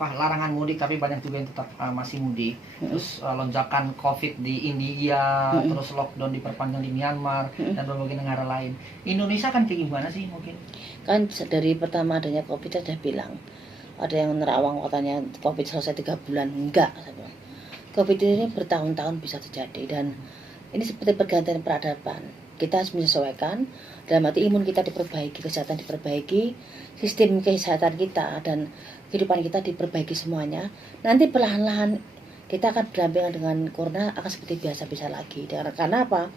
larangan mudik, tapi banyak juga yang tetap masih mudik. Terus lonjakan COVID di India, terus lockdown diperpanjang di Myanmar dan berbagai negara lain. Indonesia kan kayak gimana sih mungkin? Kan dari pertama adanya COVID saya bilang, ada yang nerawang katanya COVID selesai 3 bulan. Enggak, saya bilang. COVID ini bertahun-tahun bisa terjadi, dan ini seperti pergantian peradaban. Kita harus menyesuaikan, dalam arti imun kita diperbaiki, kesehatan diperbaiki, sistem kesehatan kita dan kehidupan kita diperbaiki semuanya. Nanti perlahan-lahan kita akan berdampingan dengan corona, akan seperti biasa-biasa lagi. Karena apa?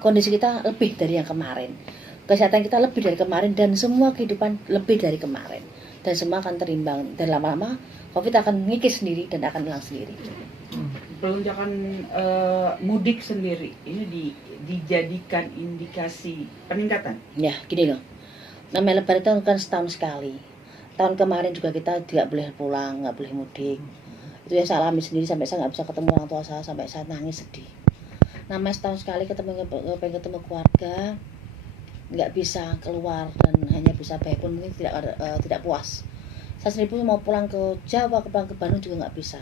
Kondisi kita lebih dari yang kemarin, kesehatan kita lebih dari kemarin, dan semua kehidupan lebih dari kemarin, dan semua akan terimbang, dan lama-lama COVID akan mengikis sendiri dan akan hilang sendiri. Pelonjakan mudik sendiri ini dijadikan indikasi peningkatan? Ya, gini loh, namanya lebaran itu kan setahun sekali. Tahun kemarin juga kita tidak boleh pulang, nggak boleh mudik. Itu yang saya alami sendiri, sampai saya nggak bisa ketemu orang tua saya, sampai saya nangis sedih. Namanya setahun sekali pengen ketemu keluarga, nggak bisa keluar dan hanya bisa bayar pun mungkin tidak puas. Saya sendiri pun mau pulang ke Jawa, pulang ke Bandung juga nggak bisa.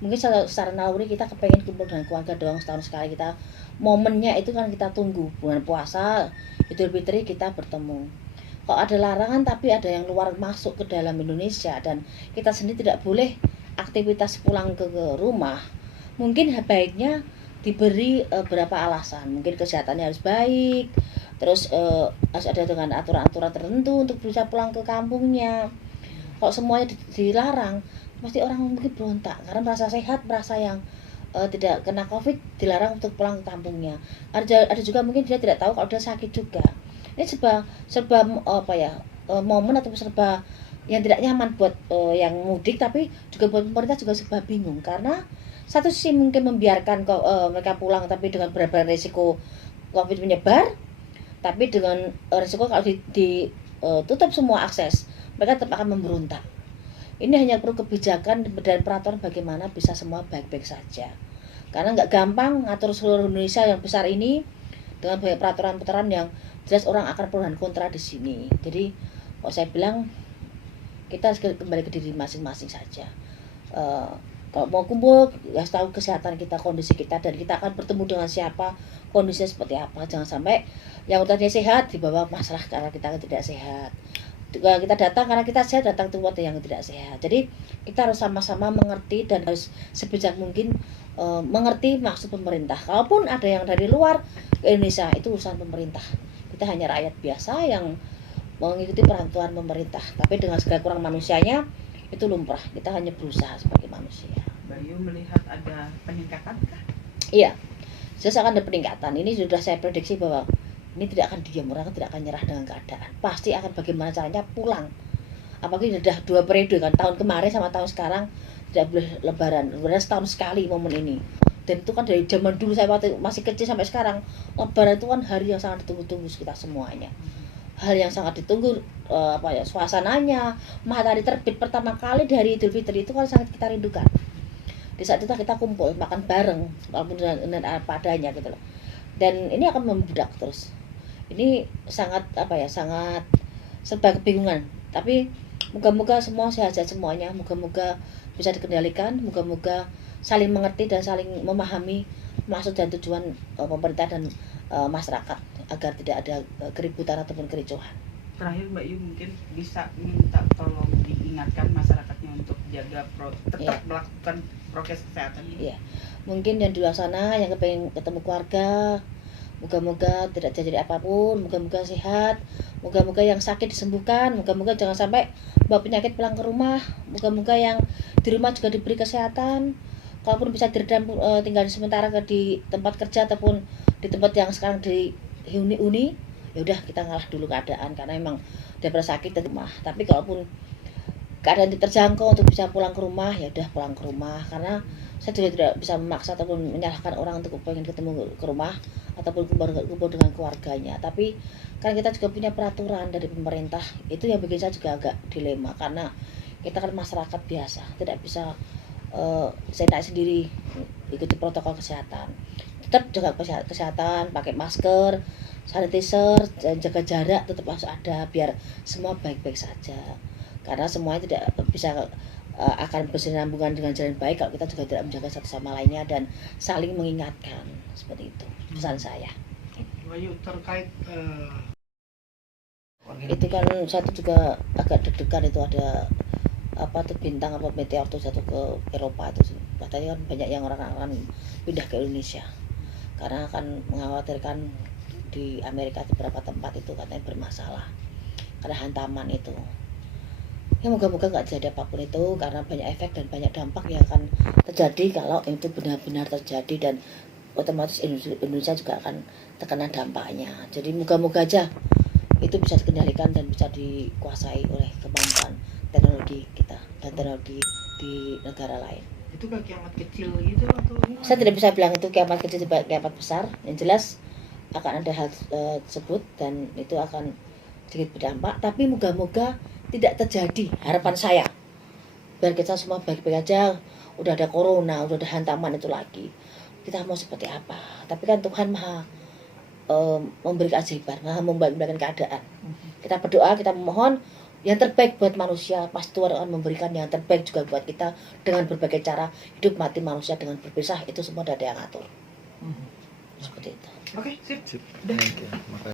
Mungkin secara naluri kita kepengen kumpul dengan keluarga doang setahun sekali. Kita momennya itu kan kita tunggu bulan puasa, Idul Fitri kita bertemu. Kalau ada larangan tapi ada yang luar masuk ke dalam Indonesia dan kita sendiri tidak boleh aktivitas pulang ke rumah, mungkin baiknya diberi beberapa alasan. Mungkin kesehatannya harus baik, terus harus ada dengan aturan-aturan tertentu untuk bisa pulang ke kampungnya. Kalau semuanya dilarang, pasti orang mungkin berontak karena merasa sehat, merasa yang tidak kena COVID dilarang untuk pulang ke kampungnya. Ada juga mungkin dia tidak tahu kalau dia sakit juga. Ini serba momen atau serba yang tidak nyaman buat yang mudik, tapi juga buat pemerintah juga serba bingung, karena satu sisi mungkin membiarkan mereka pulang tapi dengan berat risiko COVID menyebar, tapi dengan risiko kalau ditutup semua akses, mereka tetap akan memberontak. Ini hanya perlu kebijakan dan peraturan bagaimana bisa semua baik-baik saja. Karena nggak gampang ngatur seluruh Indonesia yang besar ini dengan banyak peraturan-peraturan yang jelas orang akan pro dan kontra di sini. Jadi, kalau saya bilang kita harus kembali ke diri masing-masing saja. Kalau mau kumpul, ya harus tahu kesehatan kita, kondisi kita, dan kita akan bertemu dengan siapa, kondisinya seperti apa. Jangan sampai yang tadinya sehat dibawa masalah karena kita tidak sehat. Kita datang karena kita sehat, datang tempat yang tidak sehat. Jadi kita harus sama-sama mengerti dan harus sebijak mungkin mengerti maksud pemerintah. Kalaupun ada yang dari luar ke Indonesia, itu urusan pemerintah. Kita hanya rakyat biasa yang mengikuti peraturan pemerintah, tapi dengan segala kurang manusianya itu lumrah. Kita hanya berusaha sebagai manusia. Bayu melihat ada peningkatan kah? Iya, jelas akan ada peningkatan. Ini sudah saya prediksi bahwa ini tidak akan diam, orang tidak akan nyerah dengan keadaan. Pasti akan bagaimana caranya pulang. Apalagi sudah 2 periode kan, tahun kemarin sama tahun sekarang tidak boleh lebaran. Lebaran setahun sekali momen ini. Dan itu kan dari zaman dulu saya waktu masih kecil sampai sekarang, lebaran itu kan hari yang sangat ditunggu-tunggu kita semuanya. Hal yang sangat ditunggu suasananya, matahari terbit pertama kali dari Idul Fitri itu kan sangat kita rindukan. Di saat itu kita kumpul makan bareng walaupun dengan apa adanya gitu loh. Dan ini akan membedak terus. Ini sangat sangat serba kebingungan. Tapi moga-moga semua sehat-sehat semuanya, moga-moga bisa dikendalikan, moga-moga saling mengerti dan saling memahami maksud dan tujuan pemerintah dan masyarakat agar tidak ada keributan ataupun kericuhan. Terakhir Mbak Yu mungkin bisa minta tolong diingatkan masyarakatnya untuk tetap melakukan prokes kesehatan ini. Iya. Mungkin yang di luar sana yang kepengen ketemu keluarga, moga-moga tidak terjadi apapun, moga-moga sehat, moga-moga yang sakit disembuhkan, moga-moga jangan sampai bawa penyakit pulang ke rumah, moga-moga yang di rumah juga diberi kesehatan. Kalaupun bisa diredam tinggal sementara di tempat kerja ataupun di tempat yang sekarang dihuni, ya udah kita ngalah dulu keadaan karena memang daripada sakit di rumah. Tapi kalaupun keadaan terjangkau untuk bisa pulang ke rumah, ya udah pulang ke rumah, karena saya juga tidak bisa memaksa ataupun menyalahkan orang untuk pengen ketemu ke rumah ataupun kumpul dengan keluarganya. Tapi kan kita juga punya peraturan dari pemerintah, itu yang bikin saya juga agak dilema, karena kita kan masyarakat biasa, tidak bisa saya sendiri ikuti protokol kesehatan. Tetap jaga kesehatan, pakai masker, sanitizer, dan jaga jarak tetap harus ada biar semua baik-baik saja. Karena semuanya tidak bisa akan bersinambungan dengan jalan baik kalau kita juga tidak menjaga satu sama lainnya dan saling mengingatkan. Seperti itu pesan saya. Bayu, terkait Itu kan satu juga agak deg-degan, itu ada apa tuh bintang apa meteor tuh jatuh ke Eropa itu. Katanya kan banyak yang orang akan pindah ke Indonesia karena akan mengkhawatirkan di Amerika di beberapa tempat itu katanya bermasalah karena hantaman itu. Ya moga-moga nggak terjadi apapun itu karena banyak efek dan banyak dampak yang akan terjadi kalau itu benar-benar terjadi, dan otomatis Indonesia juga akan terkena dampaknya. Jadi moga-moga aja itu bisa dikendalikan dan bisa dikuasai oleh kemampuan teknologi kita dan teknologi di negara lain. itu kan kiamat kecil gitu atau gimana? Saya tidak bisa bilang itu kiamat kecil atau kiamat besar. Yang jelas akan ada hal tersebut dan itu akan sedikit berdampak, tapi moga-moga tidak terjadi. Harapan saya biar kita semua baik-baik aja. Udah ada corona, udah ada hantaman itu lagi, kita mau seperti apa? Tapi kan Tuhan maha memberi keajaiban, maha memberikan keadaan. Kita berdoa, kita memohon yang terbaik buat manusia, pasti Tuhan akan memberikan yang terbaik juga buat kita dengan berbagai cara. Hidup mati manusia dengan berpisah itu semua ada yang ngatur. Seperti itu. Oke, sip. Sip. Oke, makasih.